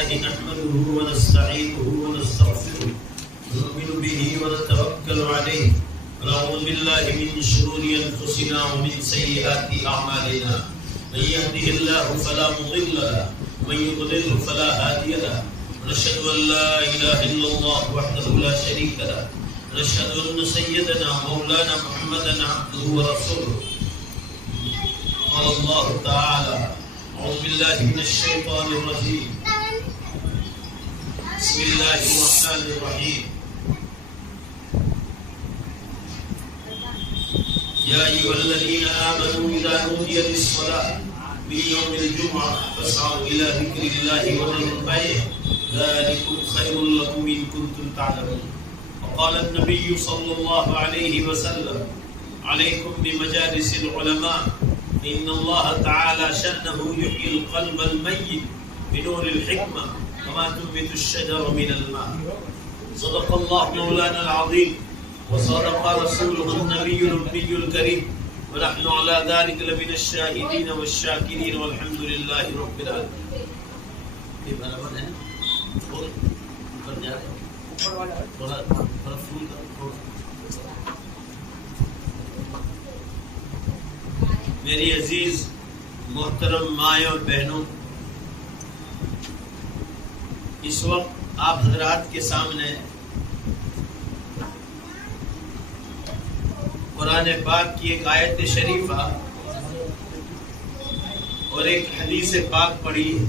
لله نحمده ونستعينه ونستغفره ونؤمن به ونتوكل عليه ونعوذ بالله من شرور أنفسنا ومن سيئات أعمالنا من يهده الله فلا مضل له ومن يضلل فلا هادي له ونشهد أن لا إله إلا الله وحده لا شريك له ونشهد أن سيدنا مولانا محمدا عبده ورسوله. قال الله تعالى: أعوذ بالله من الشيطان الرجيم. بسم الله الرحمن الرحيم. يا أيها الذين آمنوا إذا نودي للصلاة من يوم الجمعة فاسعوا إلى ذكر الله وذروا البيع ذلكم خير لكم إن كنتم تعلمون. وقال النبي صلى الله عليه وسلم: عليكم بمجالس العلماء إن الله تعالى شأنه يحيي القلب الميت بنور الحكمة كما تنبت الشجر من الماء. صدق الله مولانا العظيم وصدق رسوله النبي الأمي الكريم ونحن على ذلك لمن الشاهدين والشاكرين والحمد لله رب العالمين. میری عزیز محترم مائیں اور بہنوں، اس وقت آپ حضرات کے سامنے قرآن پاک کی ایک آیت شریفہ اور ایک حدیث پاک پڑھی ہے.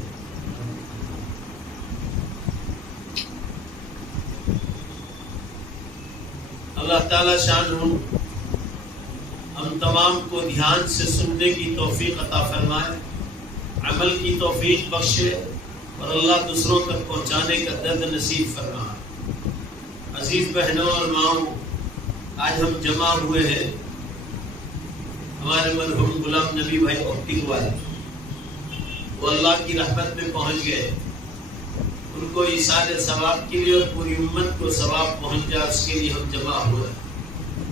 اللہ تعالی شان ہم تمام کو دھیان سے سننے کی توفیق عطا فرمائے، عمل کی توفیق بخشے اور اللہ دوسروں تک پہنچانے کا درد نصیب فرمائے. عزیز بہنوں اور ماؤں، آج ہم جمع ہوئے ہیں ہمارے مرحوم غلام نبی بھائی اوپٹی والے. وہ اللہ کی رحمت میں پہنچ گئے. ان کو ایصال ثواب کے لیے اور پوری امت کو ثواب پہنچ جائے اس کے لیے ہم جمع ہوئے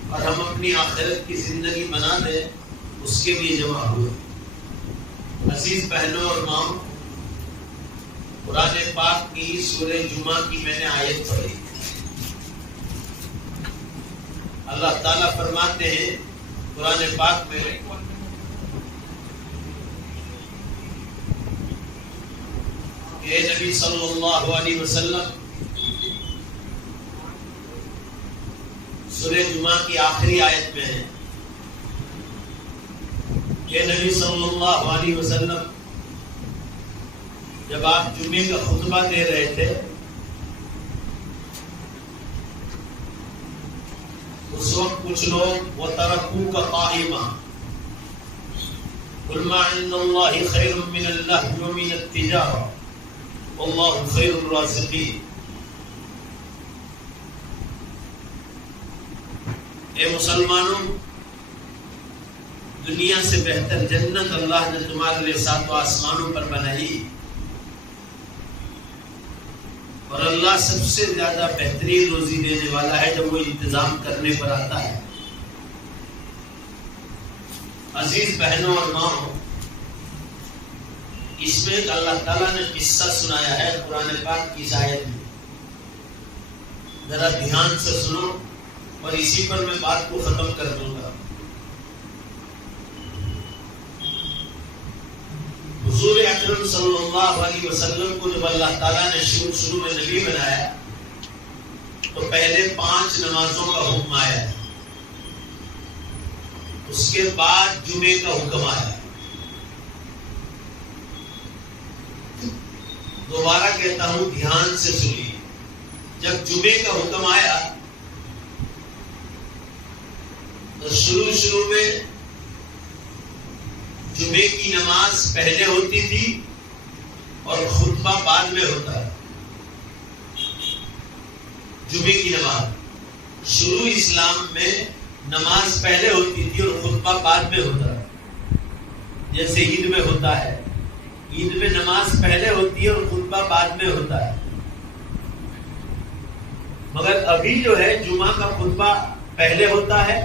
اور ہم اپنی آخرت کی زندگی بنا دیں اس کے لیے جمع ہوئے. عزیز بہنوں اور ماؤں، قرآن پاک کی سورہ جمعہ کی میں نے آیت پڑھی. اللہ تعالیٰ فرماتے ہیں قرآن پاک میں: اے نبی صلی اللہ علیہ وسلم، سورہ جمعہ کی آخری آیت میں ہے، اے نبی صلی اللہ علیہ وسلم، جب آپ جمعے کا خطبہ دے رہے تھے اس وقت کچھ لوگ وَتَرَكُوكَ قَائِمًا قُلْ مَا عِندَ اللَّهِ خَيْرٌ مِّنَ اللَّهْوِ وَمِنَ التِّجَارَةِ وَاللَّهُ خَيْرُ الرَّازِقِينَ. اے مسلمانوں، دنیا سے بہتر جنت اللہ نے تمہارے لیے ساتوں آسمانوں پر بنائی اور اللہ سب سے زیادہ بہترین روزی دینے والا ہے جب وہ انتظام کرنے پر آتا ہے. عزیز بہنوں اور ماں، اس میں اللہ تعالیٰ نے قصہ سنایا ہے قرآن پاک کی آیت میں. ذرا دھیان سے سنو اور اسی پر میں بات کو ختم کر دوں گا. حضور اکرم صلی اللہ علیہ وسلم کو جب اللہ تعالیٰ نے شروع میں نبی بنایا تو پہلے 5 نمازوں کا حکم آیا، اس کے بعد جمعے کا حکم آیا. دوبارہ کہتا ہوں، دھیان سے سنیے. جب جمعے کا حکم آیا تو شروع میں جمعے کی نماز پہلے ہوتی تھی اور خطبہ بعد میں ہوتا ہے. جمعے کی نماز شروع اسلام میں نماز پہلے ہوتی تھی اور خطبہ بعد میں ہوتا ہے. جیسے عید میں ہوتا ہے، عید میں نماز پہلے ہوتی ہے اور خطبہ بعد میں ہوتا ہے. مگر ابھی جو ہے جمعہ کا خطبہ پہلے ہوتا ہے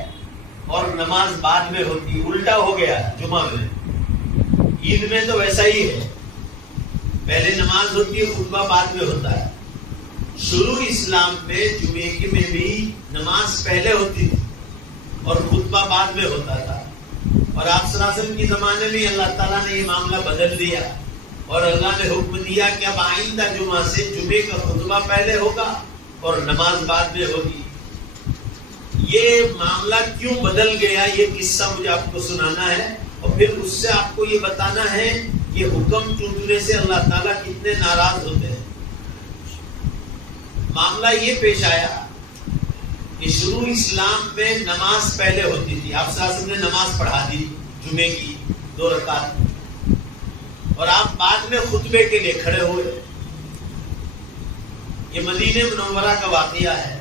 اور نماز بعد میں ہوتی ہے. الٹا ہو گیا جمعہ میں. عید میں تو ویسا ہی ہے، پہلے نماز ہوتی ہے، خطبہ بعد میں ہوتا ہے. شروع اسلام میں جمعے کی میں بھی نماز پہلے ہوتی تھی اور خطبہ بعد میں ہوتا تھا. اور آپ صلی اللہ علیہ وسلم کے زمانے میں اللہ تعالیٰ نے یہ معاملہ بدل دیا اور اللہ نے حکم دیا کہ اب آئندہ جمعہ سے جمعے کا خطبہ پہلے ہوگا اور نماز بعد میں ہوگی. یہ معاملہ کیوں بدل گیا یہ قصہ مجھے آپ کو سنانا ہے اور پھر اس سے آپ کو یہ بتانا ہے کہ حکم ٹوٹنے سے اللہ تعالیٰ کتنے ناراض ہوتے ہیں. معاملہ یہ پیش آیا کہ شروع اسلام میں نماز پہلے ہوتی تھی. آپ صلی اللہ علیہ وسلم نے نماز پڑھا دی جمعے کی 2 رکعت اور آپ بعد میں خطبے کے لیے کھڑے ہوئے. یہ مدینہ منورہ کا واقعہ ہے.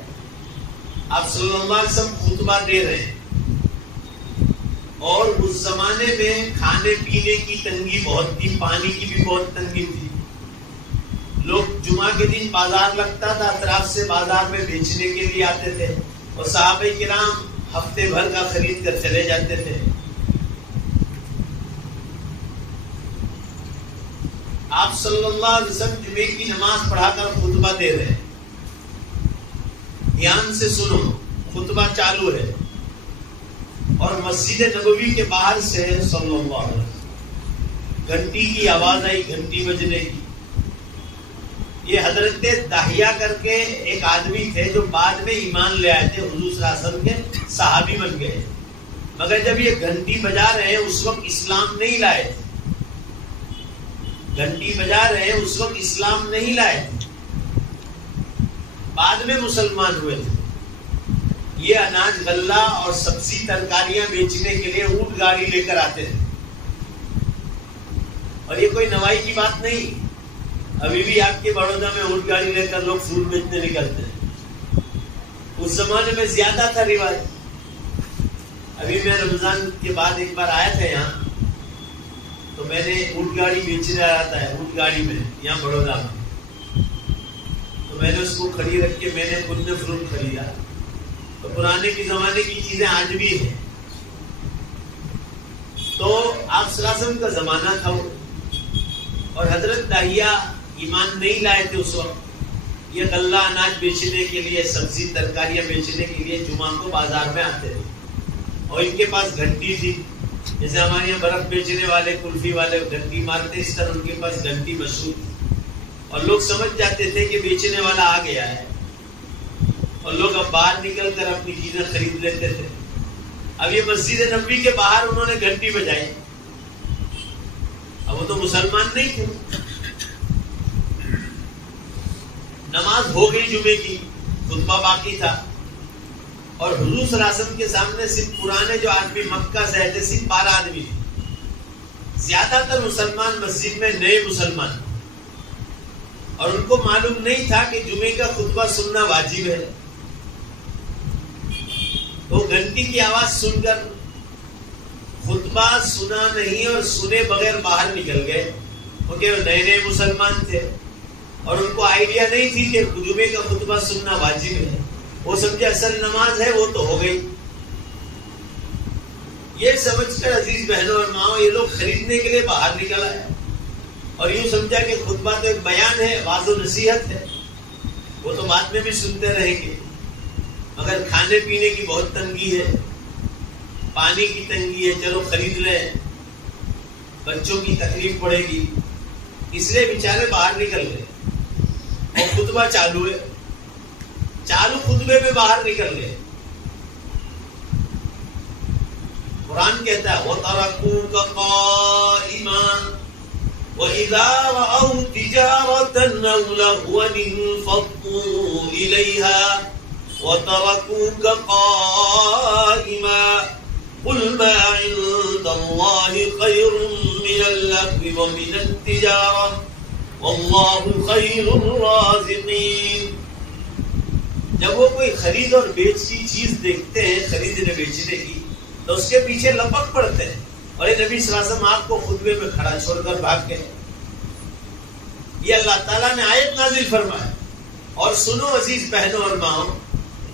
آپ صلی اللہ علیہ وسلم خطبہ دے رہے ہیں اور اس زمانے میں کھانے پینے کی تنگی بہت تھی، پانی کی بھی بہت تنگی تھی. لوگ جمعہ کے دن بازار لگتا تھا، اطراف سے بازار میں بیچنے کے لیے آتے تھے اور صحابہ کرام ہفتے بھر کا خرید کر چلے جاتے تھے. آپ صلی اللہ علیہ وسلم جمعے کی نماز پڑھا کر خطبہ دے رہے ہیں. دھیان سے سنو، خطبہ چالو ہے اور مسجد نبوی کے باہر سے صلی اللہ علیہ وسلم گھنٹی کی آواز آئی، گھنٹی بجنے کی. یہ حضرت داہیہ کر کے ایک آدمی تھے جو بعد میں ایمان لے آئے تھے، حضور صلی اللہ علیہ وسلم کے صحابی بن گئے. مگر جب یہ گھنٹی بجا رہے ہیں اس وقت اسلام نہیں لائے تھے. گھنٹی بجا رہے ہیں اس وقت اسلام نہیں لائے تھے، بعد میں مسلمان ہوئے تھے. یہ اناج غلہ اور سبزی ترکاریاں بیچنے کے لیے اونٹ گاڑی لے کر آتے تھے. اور یہ کوئی نوائی کی بات نہیں، ابھی بھی آپ کے بڑودہ میں اونٹ گاڑی لے کر لوگ فروٹ بیچنے نکلتے ہیں. اس زمانے میں زیادہ تھا رواج. ابھی میں رمضان کے بعد ایک بار آیا تھا یہاں تو میں نے اونٹ گاڑی بیچنے آ رہا تھا اونٹ گاڑی میں یہاں بڑودہ میں، تو میں نے اس کو کھڑی رکھ کے میں نے خود نے فروٹ خریدا. تو پرانے کے زمانے کی چیزیں آج بھی ہیں. تو آپ صلی اللہ علیہ وسلم کا زمانہ تھا اور حضرت داہیہ ایمان نہیں لائے تھے اس وقت. یہ غلہ اناج بیچنے کے لیے، سبزی ترکاریاں بیچنے کے لیے جمعہ کو بازار میں آتے تھے اور ان کے پاس گھنٹی تھی. جیسے ہمارے یہاں برف بیچنے والے، کلفی والے گھنٹی مارتے، اس طرح ان کے پاس گھنٹی مشہور تھی اور لوگ سمجھ جاتے تھے کہ بیچنے والا آ گیا ہے اور لوگ اب باہر نکل کر اپنی چیزیں خرید لیتے تھے. اب یہ مسجد نبوی کے باہر انہوں نے گھنٹی بجائی. اب وہ تو مسلمان نہیں تھے. نماز ہو گئی جمعے کی، خطبہ باقی تھا اور حضور صلی اللہ علیہ وسلم کے سامنے صرف پرانے جو آدمی مکہ سے آئے تھے صرف 12 آدمی تھے. زیادہ تر مسلمان مسجد میں نئے مسلمان اور ان کو معلوم نہیں تھا کہ جمعے کا خطبہ سننا واجب ہے. تو گھنٹی کی آواز سن کر خطبہ سنا نہیں اور سنے بغیر باہر نکل گئے کیونکہ وہ نئے نئے مسلمان تھے اور ان کو آئیڈیا نہیں تھی کہ جمعے کا خطبہ سننا واجب ہے. وہ سمجھے اصل نماز ہے وہ تو ہو گئی. یہ سمجھ کر عزیز بہنوں اور ماؤں یہ لوگ خریدنے کے لیے باہر نکل آئے اور یوں سمجھا کہ خطبہ تو ایک بیان ہے، واعظ و نصیحت ہے، وہ تو بعد میں بھی سنتے رہیں گے. مگر کھانے پینے کی بہت تنگی ہے، پانی کی تنگی ہے، چلو خرید لیں، بچوں کی تکلیف پڑے گی، اس لیے بیچارے باہر نکل گئے اور خطبہ چالو ہے. چالو خطبے میں باہر نکل گئے. قرآن کہتا ہے وَتَرَكُوكَ قَائِمًا وَإِذَا رَأَوْا تِجَارَةً أَوْ لَهْوًا انفَضُّوا إِلَيْهَا وَتَرَكُوكَ قَائِمًا قُلْ مَا عِندَ اللَّهِ خَيْرٌ مِّنَ اللَّهْوِ وَمِنَ التِّجَارَةِ وَاللَّهُ خَيْرُ الرَّازِقِينَ. جب وہ کوئی خرید اور بیچ کی چیز دیکھتے ہیں، خریدنے بیچنے کی، تو اس کے پیچھے لپک پڑتے ہیں اور یہ نبی صلی اللہ علیہ وسلم آپ کو خطبے میں کھڑا چھوڑ کر بھاگ گئے. یہ اللہ تعالیٰ نے آیت نازل فرمایا. اور سنو عزیز بہنوں اور ماؤں،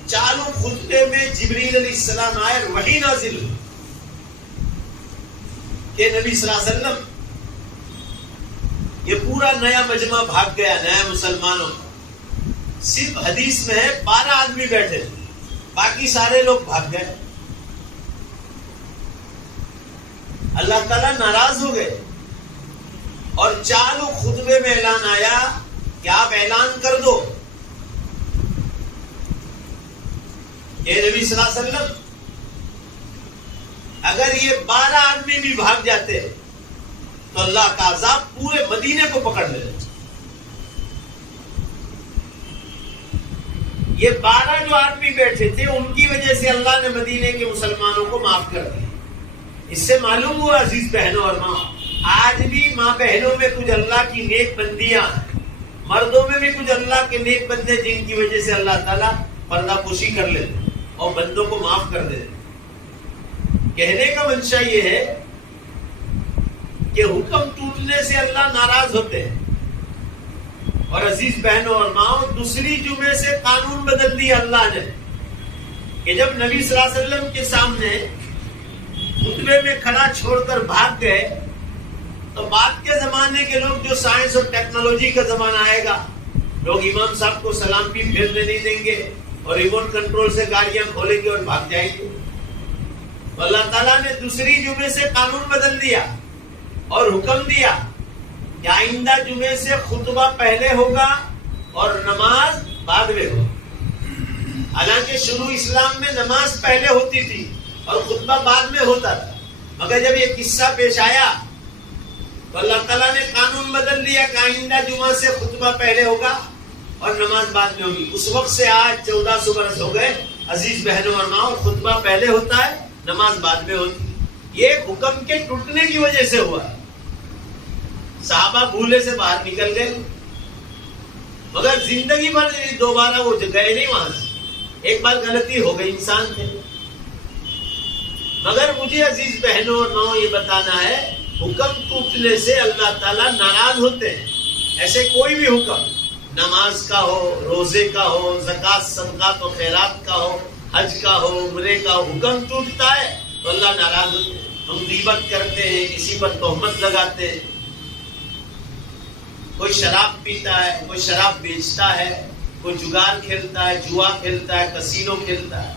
چالو خطبے میں جبریل علیہ السلام آئے اور وحی نازل ہوئی کہ نبی صلی اللہ علیہ وسلم یہ پورا نیا مجمع بھاگ گیا، نیا مسلمانوں کا. صرف حدیث میں ہے 12 آدمی بیٹھے تھے، باقی سارے لوگ بھاگ گئے. اللہ تعالیٰ ناراض ہو گئے اور چالو خطبے میں اعلان آیا کہ آپ اعلان کر دو کہ نبی صلی اللہ علیہ وسلم اگر یہ 12 آدمی بھی بھاگ جاتے تو اللہ کا عذاب پورے مدینے کو پکڑ لے. یہ 12 جو آدمی بیٹھے تھے ان کی وجہ سے اللہ نے مدینے کے مسلمانوں کو معاف کر دیا. اس سے معلوم ہوا عزیز بہنوں اور ماں، آج بھی ماں بہنوں میں کچھ اللہ کی نیک بندیاں ہیں، مردوں میں بھی کچھ اللہ کے نیک بندے جن کی وجہ سے اللہ تعالیٰ پردہ پوشی کر لیتے اور بندوں کو معاف کر دیتے. کہنے کا منشا یہ ہے کہ حکم ٹوٹنے سے اللہ ناراض ہوتے ہیں. اور عزیز بہنوں اور ماں، دوسری جمعے سے قانون بدل دیا اللہ نے کہ جب نبی صلی اللہ علیہ وسلم کے سامنے خطبے میں کھڑا چھوڑ کر بھاگ گئے تو بعد کے زمانے کے لوگ، جو سائنس اور ٹیکنالوجی کا زمانہ آئے گا، لوگ امام صاحب کو سلام بھی پھیرنے نہیں دیں گے اور ریموٹ کنٹرول سے گاڑیاں کھولیں گے اور بھاگ جائیں گے. تو اللہ تعالیٰ نے دوسری جمعے سے قانون بدل دیا اور حکم دیا کہ آئندہ جمعے سے خطبہ پہلے ہوگا اور نماز بعد میں ہوگا. حالانکہ شروع اسلام میں نماز پہلے ہوتی تھی اور خطبہ بعد میں ہوتا تھا، مگر جب یہ قصہ پیش آیا تو اللہ تعالیٰ نے قانون بدل دیا کہ آئندہ جمعہ سے خطبہ پہلے ہوگا اور نماز بعد میں ہوگی. اس وقت سے آج 1400 برس ہو گئے عزیز بہنوں اور ماں، خطبہ پہلے ہوتا ہے، نماز بعد میں ہوتی. یہ حکم کے ٹوٹنے کی وجہ سے ہوا ہے. صحابہ بھولے سے باہر نکل گئے مگر زندگی بھر دوبارہ وہ گئے نہیں وہاں سے. ایک بار غلطی ہو گئی، انسان تھے. مگر مجھے عزیز بہنوں اور ماں یہ بتانا ہے، حکم ٹوٹنے سے اللہ تعالیٰ ناراض ہوتے ہیں. ایسے کوئی بھی حکم، نماز کا ہو، روزے کا ہو، زکوٰۃ صدقات و خیرات کا ہو، حج کا ہو، عمرے کا ہو، حکم ٹوٹتا ہے تو اللہ ناراض ہوتے ہیں. ہم غیبت کرتے ہیں، کسی پر تہمت لگاتے ہیں، کوئی شراب پیتا ہے، کوئی شراب بیچتا ہے، کوئی جگار کھیلتا ہے، جوا کھیلتا ہے، کسینو کھیلتا ہے،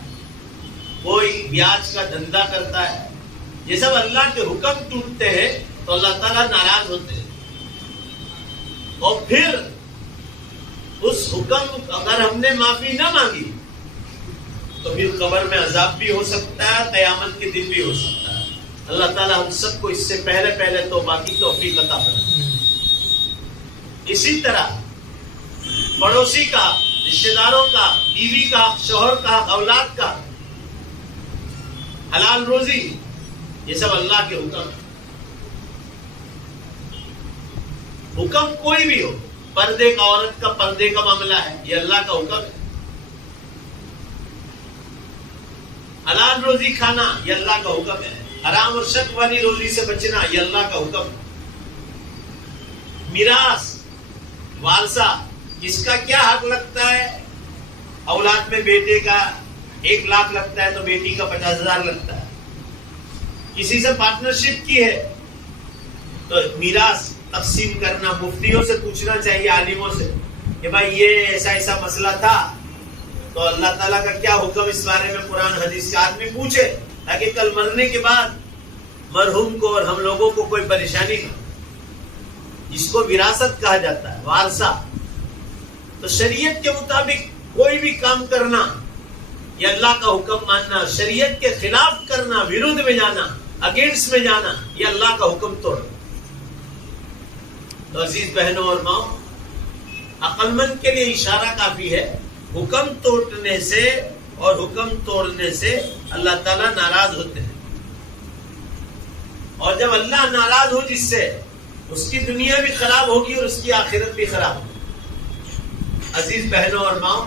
کوئی بیاج کا دھندا کرتا ہے. یہ سب اللہ کے حکم ٹوٹتے ہیں تو اللہ تعالیٰ ناراض ہوتے ہیں. اور پھر اس حکم اگر ہم نے معافی نہ مانگی تو پھر قبر میں عذاب بھی ہو سکتا ہے، قیامت کے دن بھی ہو سکتا ہے. اللہ تعالیٰ ہم سب کو اس سے پہلے توبہ کی توفیق عطا فرمائے. اسی طرح پڑوسی کا، رشتہ داروں کا، بیوی کا، شوہر کا، اولاد کا، حلال روزی، یہ سب اللہ کے حکم. حکم کوئی بھی ہو، پردے کا، عورت کا پردے کا معاملہ ہے، یہ اللہ کا حکم ہے. حلال روزی کھانا، یہ اللہ کا حکم ہے. حرام اور شک والی روزی سے بچنا، یہ اللہ کا حکم ہے. میراث، وارثہ، جس کا کیا حق لگتا ہے؟ اولاد میں بیٹے کا 1 لاکھ لگتا ہے تو بیٹی کا 50,000 لگتا ہے. کسی سے پارٹنرشپ کی ہے تو میراث تقسیم کرنا، مفتیوں سے پوچھنا چاہیے، عالموں سے کہ بھائی یہ ایسا مسئلہ تھا تو اللہ تعالیٰ کا کیا حکم اس بارے میں، قرآن حدیث کا آدمی پوچھے تاکہ کل مرنے کے بعد مرحوم کو اور ہم لوگوں کو کوئی پریشانی نہ. جس کو وراثت کہا جاتا ہے، وارثہ. تو شریعت کے مطابق کوئی بھی کام کرنا، یہ اللہ کا حکم ماننا. شریعت کے خلاف کرنا، ورودھ میں جانا، اگینسٹ میں جانا، یہ اللہ کا حکم توڑنا. تو عزیز بہنوں اور ماں، عقل مند کے لیے اشارہ کافی ہے. حکم توڑنے سے اور حکم توڑنے سے اللہ تعالیٰ ناراض ہوتے ہیں. اور جب اللہ ناراض ہو جس سے، اس کی دنیا بھی خراب ہوگی اور اس کی آخرت بھی خراب ہوگی. عزیز بہنوں اور ماں،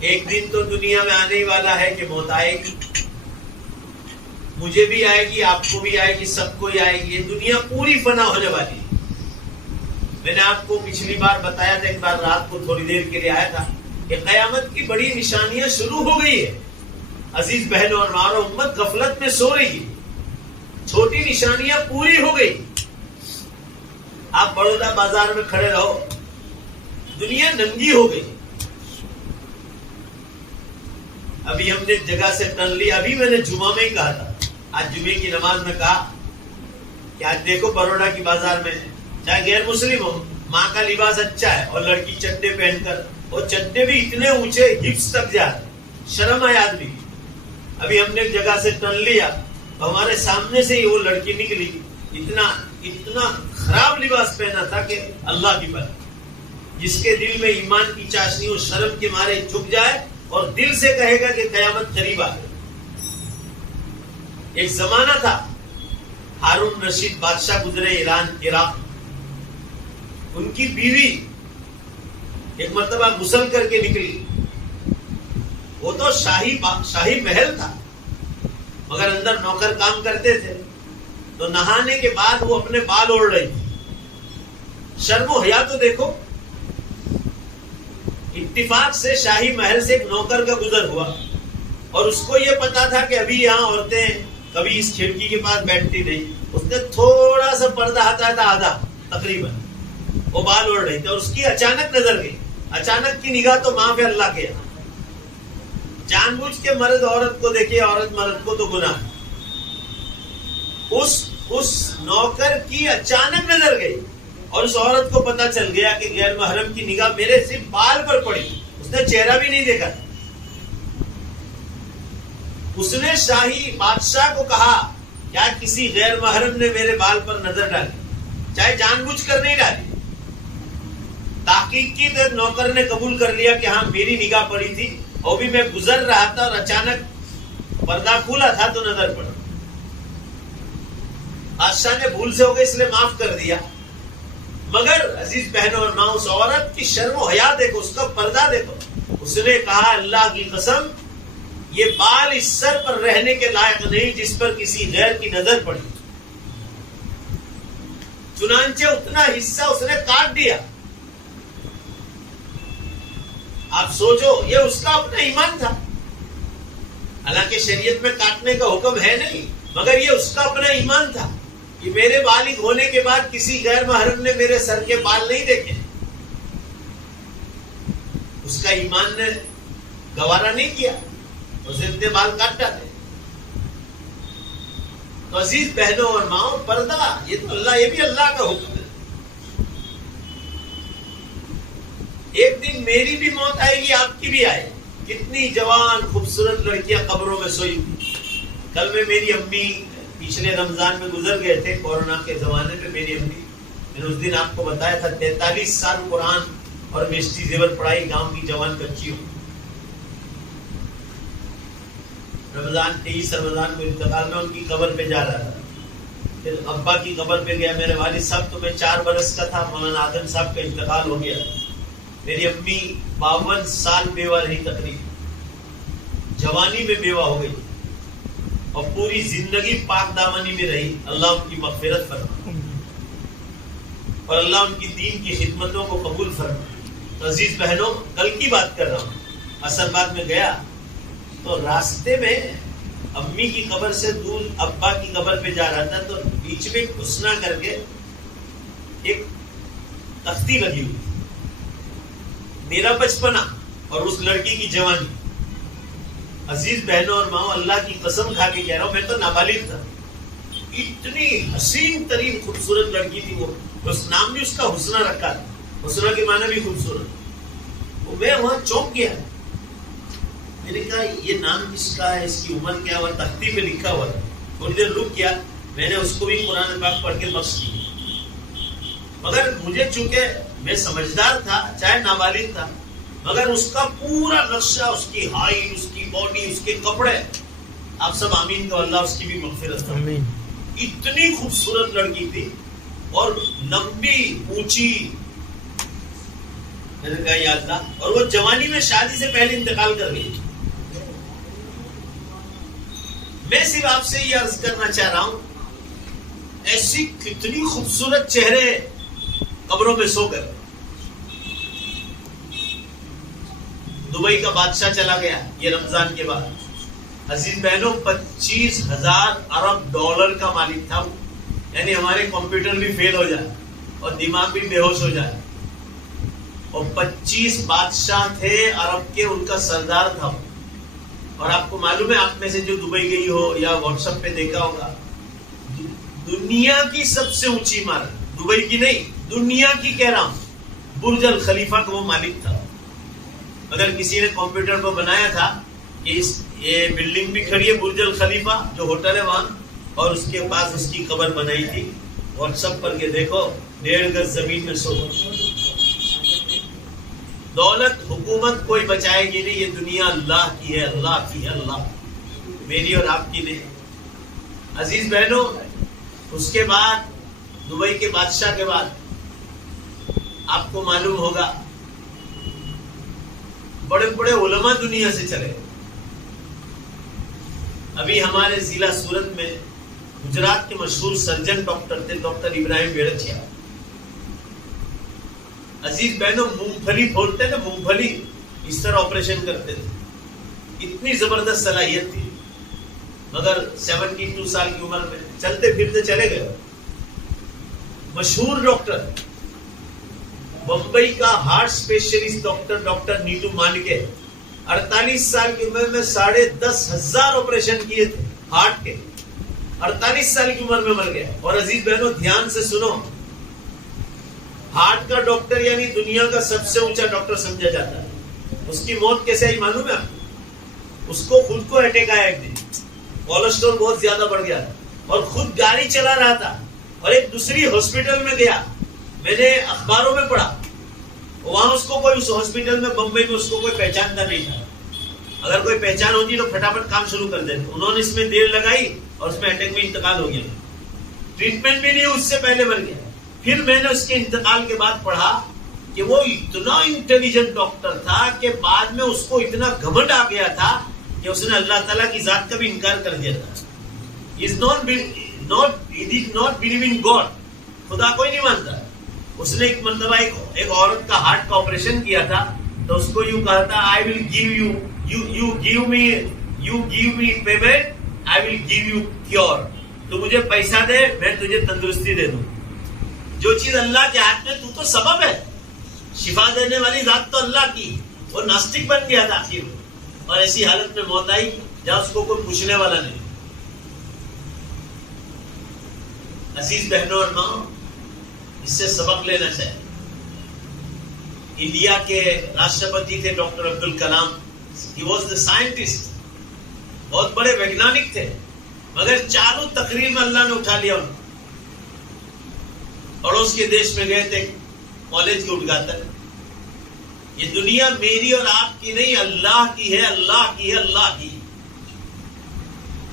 ایک دن تو دنیا میں آنے ہی والا ہے کہ موت آئے گی. مجھے بھی آئے گی، آپ کو بھی آئے گی، سب کو ہی آئے گی. یہ دنیا پوری فنا ہونے والی ہے. میں نے آپ کو پچھلی بار بتایا تھا، ایک بار رات کو تھوڑی دیر کے لیے آیا تھا کہ قیامت کی بڑی نشانیاں شروع ہو گئی ہے. عزیز بہنوں اور ماں، امت غفلت میں سو رہی ہے. چھوٹی نشانیاں پوری ہو گئی. آپ بڑودا بازار میں کھڑے رہو، دنیا ننگی ہو گئی. ابھی ہم نے جگہ سے ٹرن لی. ابھی میں نے جمعہ میں ہی کہا تھا، آج جمعے کی نماز میں کہا کہ آج دیکھو بروڈا کی بازار میں چاہے غیر مسلم ہو، ماں کا لباس اچھا ہے اور لڑکی چڈے پہن کر، اور چڈے بھی اتنے اونچے ہپس تک جا رہے، شرم آئے آدمی. ابھی ہم نے ایک جگہ سے ٹرن لیا تو ہمارے سامنے سے ہی وہ لڑکی نکلی، اتنا خراب لباس پہنا تھا کہ اللہ کی بات. جس کے دل میں ایمان کی چاشنی ہو، شرم کے مارے جھک جائے اور دل سے کہے گا کہ قیامت قریب آ گئی. ایک زمانہ تھا، ہارون رشید بادشاہ گزرے ایران عراق، ان کی بیوی ایک مرتبہ غسل کر کے نکلی. وہ تو شاہی محل تھا، مگر اندر نوکر کام کرتے تھے. تو نہانے کے بعد وہ اپنے بال اوڑھ رہی تھی. شرم و حیا تو دیکھو. اتفاق سے شاہی محل سے ایک نوکر کا گزر ہوا اور اس کو یہ پتا تھا کہ ابھی یہاں عورتیں کبھی اس کھڑکی کے پاس بیٹھتی نہیں. اس نے تھوڑا سا پردہ ہٹایا تھا، آدھا تقریباً، وہ بال اوڑھ رہی تھی اور اس کی اچانک نظر گئی. اچانک کی نگاہ تو معاف ہے اللہ کے. جان بوجھ کے مرد عورت کو دیکھے، عورت مرد کو تو گناہ. اس نوکر کی اچانک نظر گئی اور اس عورت کو پتا چل گیا کہ غیر محرم کی نگاہ میرے صرف بال پر پڑی. اس نے چہرہ بھی نہیں دیکھا. اس نے شاہی بادشاہ کو کہا کیا کسی غیر محرم نے میرے بال پر نظر ڈالی، چاہے جان بوجھ کر نہیں ڈالی. تحقیق کی تو نوکر نے قبول کر لیا کہ ہاں میری نگاہ پڑی تھی، اور بھی میں گزر رہا تھا اور اچانک پردہ کھولا تھا تو نظر پڑا. بادشاہ نے بھول سے ہو گئی اس لیے معاف کر دیا. مگر عزیز بہنوں اور ماں، اس عورت کی شرم و حیا دیکھو، اس کا پردہ دیکھو. اس نے کہا اللہ کی قسم یہ بال اس سر پر رہنے کے لائق نہیں جس پر کسی غیر کی نظر پڑی. چنانچہ اتنا حصہ اس نے کاٹ دیا. آپ سوچو، یہ اس کا اپنا ایمان تھا. حالانکہ شریعت میں کاٹنے کا حکم ہے نہیں، مگر یہ اس کا اپنا ایمان تھا کہ میرے بالغ ہونے کے بعد کسی غیر محرم نے میرے سر کے بال نہیں دیکھے. اس کا ایمان نے گوارا نہیں کیا، اسے اتنے بال کاٹ ڈالے. تو عزیز بہنوں اور ماؤں، پردہ یہ تو اللہ، یہ بھی اللہ کا حکم ہے. ایک دن میری بھی موت آئے گی، آپ کی بھی آئے. کتنی جوان خوبصورت لڑکیاں قبروں میں سوئی. کل میں میری امی پچھلے رمضان میں گزر گئے تھے، کورونا کے زمانے میں. میری امی، میں نے اس دن آپ کو بتایا تھا 43 سال قرآن اور بیشتی زیور پڑھائی، گاؤں کی جوان بچی ہوں. رمضان 23 رمضان کو انتقال میں ان کی قبر پہ جا رہا تھا. پھر ابا کی قبر پہ گیا. میرے والد صاحب تو میں 4 برس کا تھا، مولانا آدم صاحب کا انتقال ہو گیا. میری امی 52 سال بیوہ رہی تقریباً. جوانی میں بیوہ ہو گئی اور پوری زندگی پاک دامنی میں رہی. اللہ ان کی مغفرت فرمائے اور اللہ ان کی دین کی خدمتوں کو قبول فرمائے. تو عزیز بہنوں، کل کی بات کر رہا ہوں. اصل بات میں گیا تو راستے میں امی کی قبر سے دور ابا کی قبر پہ جا رہا تھا، تو بیچ میں گھسنا کر کے ایک تختی لگی ہوئی. میرا بچپنا اور اس لڑکی کی جوانی. عزیز بہنوں اور ماؤں، اللہ کی قسم کھا کے کہہ رہا ہوں، میں تو نابالغ تھا. اتنی حسین ترین خوبصورت لڑکی تھی وہ. اس نام بھی اس کا حسنہ رکھا تھا. حسنہ کے معنی بھی خوبصورت. میں وہاں چونک گیا. میں نے کہا یہ نام کس کا ہے، اس کی عمر کیا ہوا؟ تختی پہ لکھا ہوا ہے. تھوڑی دیر رک گیا، میں نے اس کو بھی قرآن پاک پڑھ کے بخش دی. مگر مجھے چونکہ میں سمجھدار تھا، چاہے نابالغ تھا، مگر اس کا پورا نقشہ، اس کی ہائٹ، اس کی باڈی، اس کے کپڑے، آپ سب آمین تو اللہ اس کی بھی مغفرت کرے. اتنی خوبصورت لڑکی تھی اور لمبی اونچی. میں نے کہا یا اللہ. اور وہ جوانی میں شادی سے پہلے انتقال کر گئی. میں صرف آپ سے یہ عرض کرنا چاہ رہا ہوں، ایسی کتنی خوبصورت چہرے قبروں میں سو کر. دبئی کا بادشاہ چلا گیا یہ رمضان کے بعد. عزیز بہنوں، 25,000 ارب ڈالر کا مالک تھا وہ. یعنی ہمارے کمپیوٹر بھی فیل ہو جائے. اور دماغ بھی بے ہوش ہو جائے. اور 25 بادشاہ تھے عرب کے, ان کا سردار تھا. اور آپ کو معلوم ہے, آپ میں سے جو دبئی گئی ہو یا واٹس ایپ پہ دیکھا ہوگا, دنیا کی سب سے اونچی عمارت, دبئی کی نہیں, دنیا کی کہہ رہا ہوں, برج الخلیفہ کا وہ مالک تھا. اگر کسی نے کمپیوٹر پر بنایا تھا کہ یہ بلڈنگ بھی کھڑی ہے برج الخلیفہ جو ہوٹل ہے وہاں, اور اس کے پاس اس کی قبر بنائی تھی. واٹس ایپ پر کے دیکھو, 1.5 گز زمین میں سو. دولت حکومت کوئی بچائے گی نہیں, یہ دنیا اللہ کی ہے, اللہ کی ہے, اللہ میری اور آپ کی نہیں. عزیز بہنوں, اس کے بعد دبئی کے بادشاہ کے بعد آپ کو معلوم ہوگا بڑے بڑے علماء دنیا سے چلے. ابھی ہمارے ضلع سورت میں گجرات کے مشہور سرجن ڈاکٹر تھے, ڈاکٹر ابراہیم بیڑچیا. عزیز بہنوں, مونگ پھلی پھولتے نا, مونگ پھلی اس طرح آپریشن کرتے تھے. اتنی زبردست صلاحیت تھی, مگر 72 سال کی عمر میں چلتے پھرتے چلے گئے. مشہور ڈاکٹر, بمبئی کا ہارٹ اسپیشلسٹ ڈاکٹر نیٹو مانکے, 48 سال کی عمر میں 10,500 آپریشن کیے تھے ہارٹ کے. 48 سال کی عمر میں مر گیا. اور عزیز بہنوں دھیان سے سنو, ہارٹ کا ڈاکٹر یعنی دنیا کا سب سے اونچا ڈاکٹر سمجھا جاتا ہے. اس کی موت کیسے آئی معلوم ہے آپ کو؟ اس کو خود کو اٹیک آیا ایک دن, کولیسٹرول بہت زیادہ بڑھ گیا اور خود گاڑی چلا رہا تھا اور ایک دوسری ہاسپٹل میں گیا. میں نے اخباروں میں پڑھا, وہاں اس کو کوئی, اس ہاسپٹل میں بمبئی میں اس کو کوئی پہچانتا نہیں تھا. اگر کوئی پہچان ہوتی تو پھٹافٹ کام شروع کر دیتے. انہوں نے اس میں دیر لگائی اور اس میں اٹیک میں انتقال ہو گیا. ٹریٹمنٹ بھی نہیں, اس سے پہلے مر گیا. پھر میں نے اس کے انتقال کے بعد پڑھا کہ وہ اتنا انٹیلیجنٹ ڈاکٹر تھا کہ بعد میں اس کو اتنا گھمنڈ آ گیا تھا کہ اس نے اللہ تعالیٰ کی ذات کا بھی انکار کر دیا تھا. He did not believe in God. خدا کوئی نہیں مانتا. اس نے ایک مرتبہ ایک عورت کا ہارٹ کا آپریشن کیا تھا, تو اس کو یوں کہا تھا, I will give you payment, I will give you cure. تو مجھے پیسہ دے, میں تجھے تندرستی دے دوں. جو چیز اللہ کے ہاتھ میں, تو تو سبب ہے, شفا دینے والی ذات تو اللہ کی. وہ ناستک بن گیا تھا آخر میں, اور ایسی حالت میں موت آئی جہاں اس کو کوئی پوچھنے والا نہیں. عزیز بہنوں اور ماں, اس سے سبق لینا چاہیے. انڈیا کے راشٹرپتی تھے doctor Abdul Kalam. He was the scientist, بہت بڑے ویگنانک تھے, مگر چالو تقریر میں اللہ نے اٹھا لیا. انہوں پڑوس کے دیش میں گئے تھے کالج کے اٹھاتا. یہ دنیا میری اور آپ کی نہیں, اللہ کی ہے, اللہ کی ہے, اللہ کی.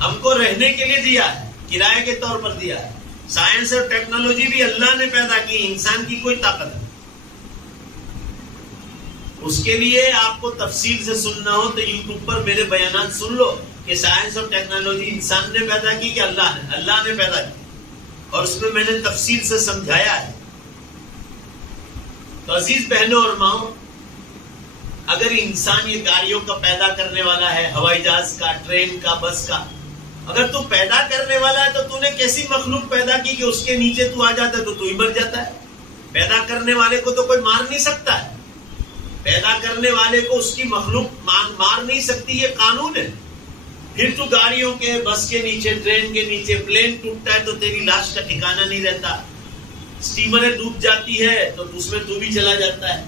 ہم کو رہنے کے لیے دیا ہے, کرائے کے طور پر دیا ہے. سائنس اور ٹیکنالوجی بھی اللہ نے پیدا کی, انسان کی کوئی طاقت ہے. اس کے لیے آپ کو تفصیل سے سننا ہو تو یوٹیوب پر میرے بیانات سن لو کہ سائنس اور ٹیکنالوجی انسان نے پیدا کی کہ اللہ نے پیدا کی, اور اس میں نے تفصیل سے سمجھایا ہے. تو عزیز بہنوں اور ماؤں, اگر انسان یہ گاڑیوں کا پیدا کرنے والا ہے, ہوائی جہاز کا, ٹرین کا, بس کا, اگر تو پیدا کرنے والا ہے تو تو نے کیسی مخلوق پیدا کی کہ اس کے نیچے تو آ جاتا ہے تو ہی مر جاتا ہے. پیدا کرنے والے کو تو کوئی مار نہیں سکتا ہے, پیدا کرنے والے کو اس کی مخلوق مار نہیں سکتی, یہ قانون ہے. پھر تو گاڑیوں کے, بس کے نیچے, ٹرین کے نیچے, پلین ٹوٹتا ہے تو تیری لاش کا ٹھکانہ نہیں رہتا. اسٹیمریں ڈوب جاتی ہے تو اس میں تو بھی چلا جاتا ہے.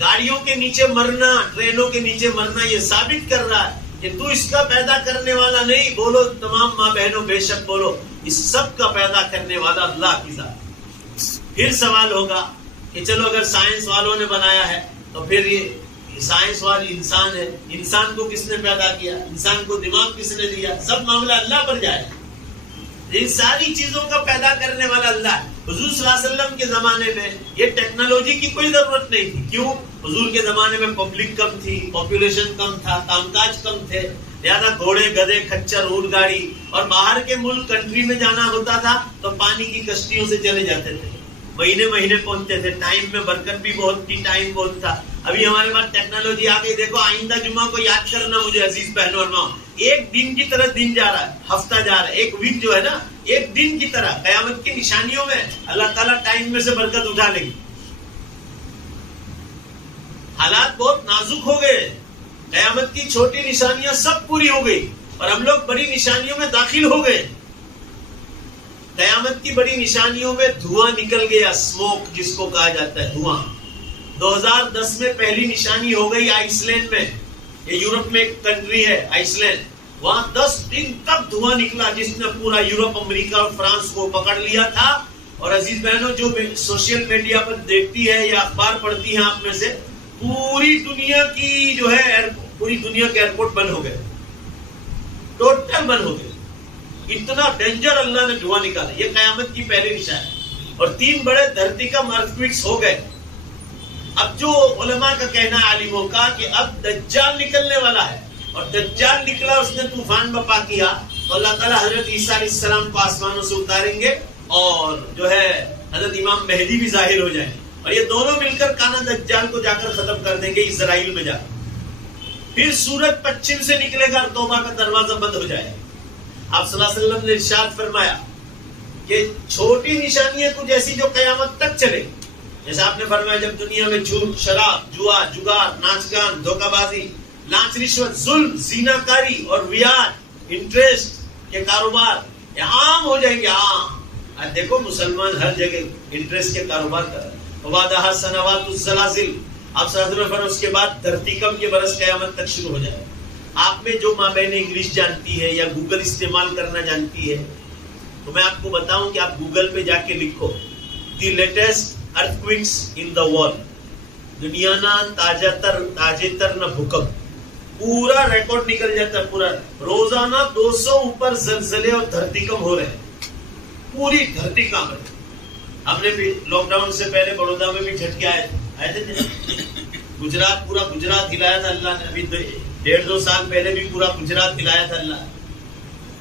گاڑیوں کے نیچے مرنا, ٹرینوں کے نیچے مرنا, یہ ثابت کر رہا ہے کہ تو اس کا پیدا کرنے والا نہیں. بولو تمام ماں بہنوں, بے شک بولو, اس سب کا پیدا کرنے والا اللہ کی ذات. پھر سوال ہوگا کہ چلو اگر سائنس والوں نے بنایا ہے تو پھر یہ سائنس والی انسان ہے, انسان کو کس نے پیدا کیا, انسان کو دماغ کس نے دیا, سب معاملہ اللہ پر جائے. ان ساری چیزوں کا پیدا کرنے والا اللہ ہے. حضور صلی اللہ علیہ وسلم کے زمانے میں یہ ٹیکنالوجی کی کوئی ضرورت نہیں تھی. کیوں؟ حضور کے زمانے میں پبلک کم تھی, پاپولیشن کم تھا, کام کاج کم تھے, لہذا گھوڑے, گدھے, کھچر, اونٹ گاڑی, اور باہر کے ملک, کنٹری میں جانا ہوتا تھا تو پانی کی کشتیوں سے چلے جاتے تھے, مہینے مہینے پہنچتے تھے. ٹائم میں برکت بھی بہت تھی, ٹائم بہت تھا. ابھی ہمارے پاس ٹیکنالوجی آ گئی. دیکھو آئندہ جمعہ کو یاد کرنا مجھے عزیز بہنوں اور ماں, ایک دن کی طرح دن جا رہا ہے, ہفتہ جا رہا ہے, ایک ویک جو ہے نا ایک دن کی طرح قیامت کی نشانیوں میں اللہ تعالیٰ ٹائم میں سے برکت اٹھا لے گی. حالات بہت نازک ہو گئے. قیامت کی چھوٹی نشانیاں سب پوری ہو گئی اور ہم لوگ بڑی نشانیوں میں داخل ہو گئے. قیامت کی بڑی نشانیوں میں دھواں نکل گیا، اسموک جس کو کہا جاتا ہے، دھواں. 2010 میں پہلی نشانی ہو گئی آئس لینڈ میں. یہ یورپ میں ایک کنٹری ہے آئس لینڈ. وہاں 10 دن تک دھواں نکلا جس نے پورا یورپ، امریکہ اور فرانس کو پکڑ لیا تھا. اور عزیز بہنوں، جو سوشل میڈیا پر دیکھتی ہے یا اخبار پڑھتی ہیں آپ میں سے، پوری دنیا کی جو ہے پوری دنیا کے ایئرپورٹ بند ہو گئے، ٹوٹل بند ہو گئے. اتنا ڈینجر اللہ نے دھواں نکالا. یہ قیامت کی پہلی نشانی. اور 3 بڑے دھرتی کا ارتھکویکس ہو گئے. اب جو علماء کا کہنا ہے، عالموں کا، کہ اب دجال نکلنے والا ہے اور دجال نکلا، اس نے طوفان بپا کیا، تو اللہ تعالیٰ حضرت عیسیٰ علیہ السلام کو آسمانوں سے اتاریں گے اور جو ہے حضرت امام مہدی بھی ظاہر ہو جائیں گے اور یہ دونوں مل کر کانا دجال کو جا کر ختم کر دیں گے اسرائیل میں جا کر. پھر سورج پچھم سے نکلے گا اور توبہ کا دروازہ بند ہو جائے گا. آپ صلی اللہ علیہ وسلم نے ارشاد فرمایا کہ چھوٹی نشانیاں کچھ ایسی جو قیامت تک چلے. جیسا آپ نے فرمایا جب دنیا میں جھوٹ، شراب، جوا، جگار، ناچ گان، دھوکہ بازی، لانچ، رشوت، ظلم، زینہ کاری اور ویاج، انٹرسٹ کے کاروبار یہ عام ہو جائیں گے. عام. آج دیکھو مسلمان ہر جگہ انٹرسٹ کے کاروبار کر رہے ہیں. وبعدها سنوات الزلازل. آپ صلی اللہ علیہ وسلم اس کے بعد دھرتی کم کے برس قیامت تک شروع ہو جائے. آپ میں جو ماں بہن انگلش جانتی ہے یا گوگل استعمال کرنا جانتی ہے، تو میں آپ کو بتاؤں کہ آپ گوگل پہ جا کے لکھو the latest ارتھکویکس in the world. دنیا نا تازہ تر نہ بھوکمپ، پورا ریکارڈ نکل جاتا ہے. پورا روزانہ 200 اوپر زلزلے اور دھرتی کم ہو رہے ہیں. پوری دھرتی کام رہی. ہم نے بھی لاک ڈاؤن سے پہلے بڑودا میں بھی جھٹکے آئے تھے. گجرات، پورا گجرات ہلایا تھا اللہ نے. ابھی 1.5-2 سال پہلے بھی پورا گجرات ہلایا تھا اللہ.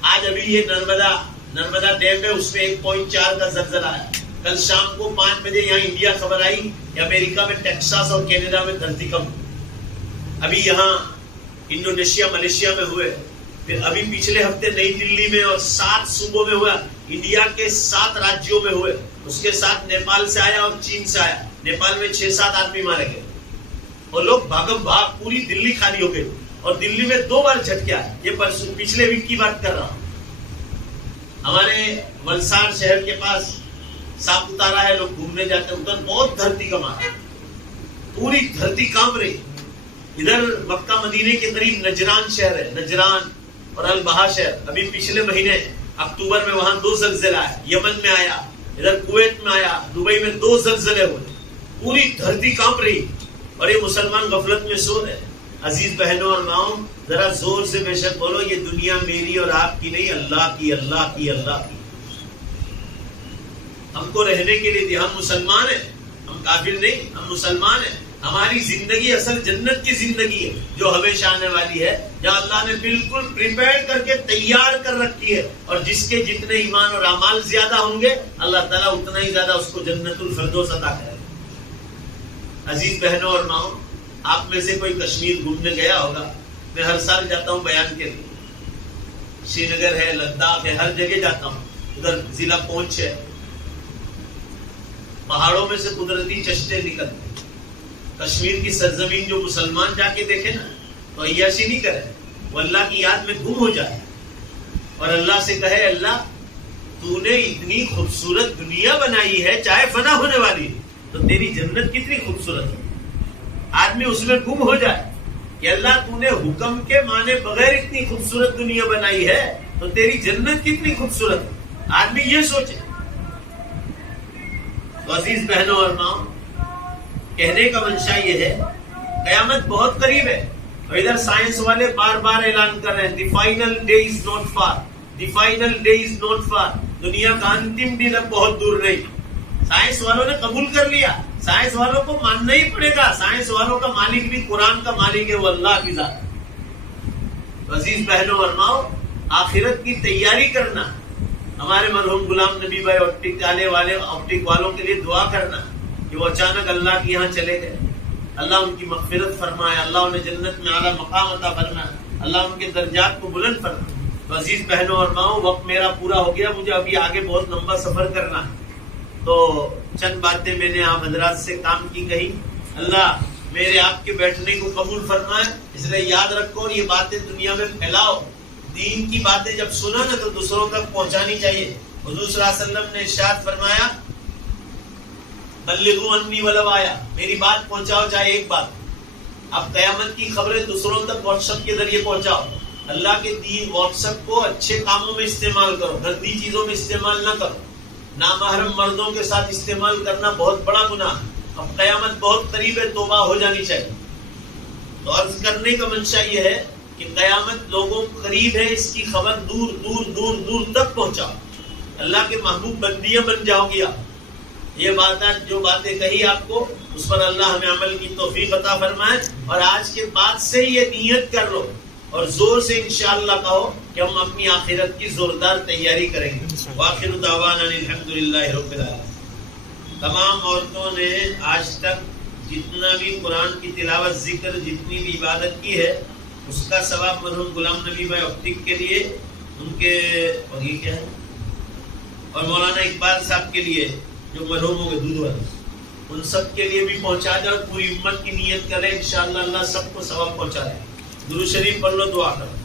آج ابھی یہ نرمدا ڈیم ہے، اس میں 1.4 کا زلزلہ آیا. کل شام کو 5 بجے یہاں انڈیا خبر آئی کہ امریکہ میں ٹیکساس اور کینیڈا میں دھرتی کم. ابھی یہاں انڈونیشیا، ملیشیا میں ہوئے. پھر ابھی پچھلے ہفتے نئی دلی میں اور 7 صوبوں میں ہوا. انڈیا کے 7 راجیوں میں ہوئے. اس کے ساتھ نیپال سے آیا اور چین سے آیا. نیپال میں 6-7 آدمی مارے گئے اور لوگ بھاگم بھاگ، پوری دلی خالی ہو گئی. اور دلی میں 2 بار جھٹکا. یہ پچھلے ویک کی بات کر رہا ہوں. ہمارے ولسار شہر کے پاس ساپ اتارا ہے، لوگ گھومنے جاتے ہیں. ادھر بہت دھرتی کم آ رہی، پوری دھرتی کانپ رہی. ادھر مکہ مدینے کے قریب نجران شہر ہے، نجران اور البہا شہر. ابھی پچھلے مہینے اکتوبر میں وہاں 2 زلزلے آئے. یمن میں آیا، ادھر کویت میں آیا، دبئی میں 2 زلزلے ہوئے. پوری دھرتی کانپ رہی اور یہ مسلمان غفلت میں سو رہے. عزیز بہنوں اور ماؤں، ذرا زور سے بے شک بولو، یہ دنیا میری اور آپ کی نہیں، اللہ کی، اللہ کی، اللہ کی. ہم کو رہنے کے لیے ہم مسلمان ہیں، ہم کافر نہیں، ہم مسلمان ہیں. ہماری زندگی اصل جنت کی زندگی ہے جو ہمیشہ آنے والی ہے، جہاں اللہ نے بالکل پریپیئر کر کے تیار کر رکھی ہے. اور جس کے جتنے ایمان اور اعمال زیادہ ہوں گے، اللہ تعالیٰ اتنا ہی زیادہ اس کو جنت الفردوس عطا کرے. عزیز بہنوں اور ماؤں، آپ میں سے کوئی کشمیر گھومنے گیا ہوگا. میں ہر سال جاتا ہوں بیان کے لیے. سری نگر ہے، لداخ ہے، ہر جگہ جاتا ہوں. ادھر ضلع پونچھ ہے. پہاڑوں میں سے قدرتی چشمے نکلتے. کشمیر کی سرزمین جو مسلمان جا کے دیکھے نا تو عیاشی نہیں کرے، وہ اللہ کی یاد میں گم ہو جائے اور اللہ سے کہے، اللہ تو نے اتنی خوبصورت دنیا بنائی ہے، چاہے فنا ہونے والی ہے، تو تیری جنت کتنی خوبصورت ہے. آدمی اس میں گم ہو جائے کہ اللہ تو نے حکم کے مانے بغیر اتنی خوبصورت دنیا بنائی ہے تو تیری جنت کتنی خوبصورت ہے. آدمی یہ سوچے. تو عزیز بہنوں اور ماؤں، کہنے کا منشا یہ ہے قیامت بہت قریب ہے. اور ادھر سائنس والے بار بار اعلان کر رہے ہیں the final day is not for, the final day is not for. دنیا کا انتم دن اب بہت دور نہیں. سائنس والوں نے قبول کر لیا، سائنس والوں کو ماننا ہی پڑے گا. سائنس والوں کا مالک بھی قرآن کا مالک ہے، وہ اللہ کی ذات. عزیز بہنوں اور ماؤں، آخرت کی تیاری کرنا. ہمارے مرحوم غلام نبی بھائی آپٹک والوں کے لیے دعا کرنا کہ وہ اچانک اللہ کے یہاں چلے گئے. اللہ ان کی مغفرت فرمائے، اللہ انہیں جنت میں اعلیٰ مقام عطا فرمائے، اللہ ان کے درجات کو بلند فرمائے. عزیز بہنوں اور ماؤں، وقت میرا پورا ہو گیا، مجھے ابھی آگے بہت لمبا سفر کرنا ہے، تو چند باتیں میں نے آپ حضرات سے کام کی کہی. اللہ میرے آپ کے بیٹھنے کو قبول فرمائے. اس لیے یاد رکھو یہ باتیں دنیا میں پھیلاؤ. دین کی باتیں جب سنا نا تو دوسروں تک پہنچانی چاہیے. حضور صلی اللہ علیہ وسلم نے ارشاد فرمایا بلغوا انی ولو آیا، میری بات پہنچاؤ چاہے ایک بات. اب قیامت کی خبریں دوسروں تک واٹس ایپ کے ذریعے پہنچاؤ. اللہ کے دین واٹس ایپ کو اچھے کاموں میں استعمال کرو، گندی چیزوں میں استعمال نہ کرو. نامحرم مردوں کے ساتھ استعمال کرنا بہت بڑا گناہ. اب قیامت بہت قریب ہے، توبہ ہو جانی چاہیے. تو عرض کرنے کا منشا یہ ہے کہ قیامت لوگوں قریب ہے، اس کی خبر دور دور دور دور تک پہنچاؤ. اللہ کے محبوب بندیاں بن جاؤ گی آپ. یہ باتیں جو باتیں کہی آپ کو اس پر اللہ ہمیں عمل کی توفیق عطا فرمائے. اور آج کے بعد سے یہ نیت کر لو اور زور سے انشاءاللہ کہو کہ ہم اپنی آخرت کی زوردار تیاری کریں گے. وآخر دعوانا الحمدللہ رب العالمین. تمام عورتوں نے آج تک جتنا بھی قرآن کی تلاوت، ذکر، جتنی بھی عبادت کی ہے اس کا ثواب مرحوم غلام نبی بھائی اپٹک کے لیے، ان کے اور یہ کیا ہے، اور مولانا اقبال صاحب کے لیے جو مرحوم ہو گئے دودھ والے، ان سب کے لیے بھی پہنچا جاؤ. پوری امت کی نیت کرے، انشاءاللہ اللہ سب کو ثواب پہنچا دے. درود شریف پڑھ لو، دعا کرو.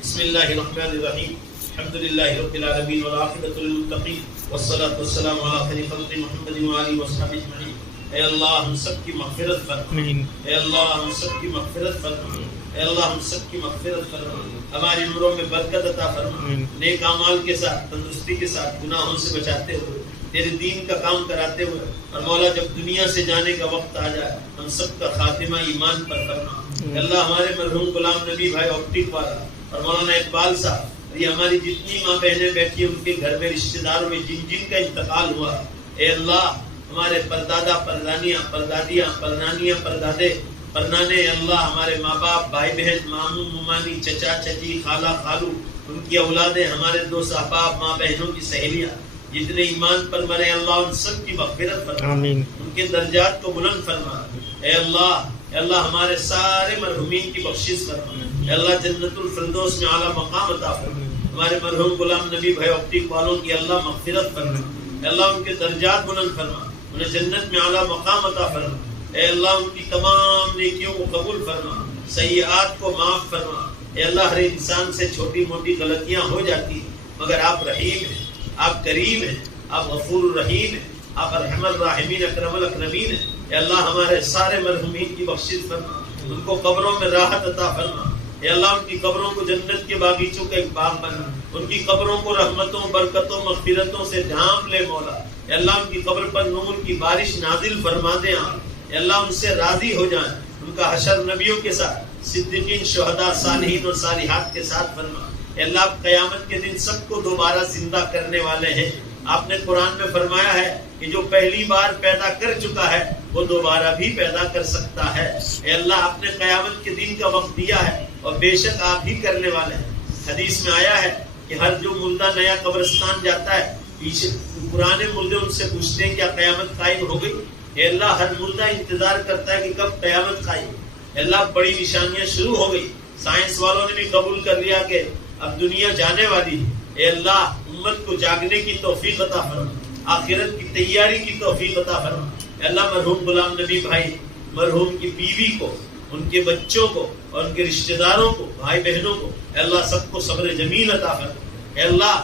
بسم اللہ الرحمن الرحیم. الحمدللہ رب العالمین والعاقبۃ للمتقین والصلاۃ والسلام علی خیر خلق محمد وآلہ وصحبہ اجمعین. اے اللہ ہم سب کی مغفرت فرما. اے اللہ ہم سب کی مغفرت فرما. اے اللہ ہم سب کی مغفرت فرما. ہماری عمروں میں برکت عطا فرما. نیک اعمال کے ساتھ، تندرستی کے ساتھ، گناہوں سے بچاتے ہوئے، تیرے دین کا کام کراتے ہوئے. اور مولا جب دنیا سے جانے کا وقت آ جائے ہم سب کا خاتمہ ایمان پر فرما. اللہ ہمارے مرحوم غلام نبی بھائی آپٹک والا اور مولانا اقبال صاحب، یہ ہماری جتنی ماں بہنیں بیٹھی ہیں ان کے گھر میں رشتہ داروں میں جن جن کا انتقال ہوا، اے اللہ ہمارے پردادا، پردانیاں، پردادیاں، پرنانیاں، پردادے، پرنانے، اللہ ہمارے ماں باپ، بھائی بہن، ماموں، ممانی، چچا چچی، خالہ خالو، ان کی اولادیں، ہمارے دوست احباب، ماں بہنوں کی سہیلیاں جتنے ایمان پر مرے، اللہ ان سب کی مغفرت فرما. آمین. ان کے درجات کو بلند فرما. اے اللہ ہمارے سارے مرحومین کی بخشش فرما. اے اللہ جنت الفردوس میں اعلیٰ مقام عطا فرما. ہمارے مرحوم غلام نبی بھائی آپٹک والوں کی اللہ مغفرت فرما. اے اللہ ان کے درجات بلند فرما، انہیں جنت میں اعلیٰ مقام عطا فرما. اے اللہ ان کی تمام نیکیوں کو قبول فرما، سیئات کو معاف فرما. اے اللہ ہر انسان سے چھوٹی موٹی غلطیاں ہو جاتی ہیں، مگر آپ رحیم ہیں، آپ کریم ہیں، آپ غفور الرحیم ہیں، آپ ارحم الراحمین اکرم الاکرمین ہیں. اے اللہ ہمارے سارے مرحومین کی بخشش فرما، ان کو قبروں میں راحت عطا فرما. اے اللہ ان کی قبروں کو جنت کے باغیچوں کا ایک باغ بنا، ان کی قبروں کو رحمتوں، برکتوں، مغفرتوں سے ڈھانپ لے مولا. اے اللہ ان کی قبر پر نور کی بارش نازل فرما دے آپ. اے اللہ ان سے راضی ہو جائیں، ان کا حشر نبیوں کے ساتھ، صدیقین، شہداء، صالحین اور صالحات کے ساتھ فرما. اے اللہ آپ قیامت کے دن سب کو دوبارہ زندہ کرنے والے ہیں. آپ نے قرآن میں فرمایا ہے کہ جو پہلی بار پیدا کر چکا ہے وہ دوبارہ بھی پیدا کر سکتا ہے. اے اللہ آپ نے قیامت کے دن کا وقت دیا ہے اور بے شک آپ ہی کرنے والے ہیں. حدیث میں آیا ہے کہ ہر جو مردہ نیا قبرستان جاتا ہے پیچھے پرانے مردے ان سے پوچھتے ہیں کیا قیامت قائم ہو گئی. اے اللہ ہر مردہ انتظار کرتا ہے کہ کب قیامت قائم. اے اللہ بڑی نشانیاں شروع ہو گئی، سائنس والوں نے بھی قبول کر لیا کہ اب دنیا جانے والی ہے. اے اللہ امت کو جاگنے کی توفیق عطا فرما، آخرت کی تیاری کی توفیق عطا فرما. اے اللہ مرحوم غلام نبی بھائی، مرحوم کی بیوی کو، ان کے بچوں کو اور ان کے رشتہ داروں کو، بھائی بہنوں کو، اے اللہ سب کو صبر جمیل عطا فرما. اے اللہ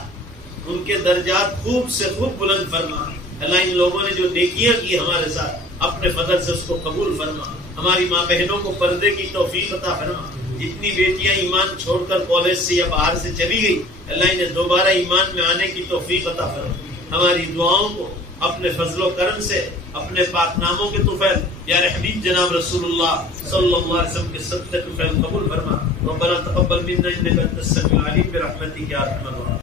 ان کے درجات خوب سے خوب بلند فرما. اللہ ان لوگوں نے جو نیکیاں کی ہمارے ساتھ اپنے فضل سے اس کو قبول فرما. ہماری ماں بہنوں کو پردے کی توفیق عطا فرما. جتنی بیٹیاں ایمان چھوڑ کر کالج سے یا باہر سے چلی گئی، اللہ انہیں دوبارہ ایمان میں آنے کی توفیق عطا فرما. ہماری دعاؤں کو اپنے فضل و کرم سے، اپنے پاک ناموں کے طفیل پیارے حبیب جناب رسول اللہ صلی اللہ علیہ وسلم کے صدقے طفیل قبول فرما. ربنا تقبل منا انک انت السمیع العلیم برحمتک یا ارحم الراحمین.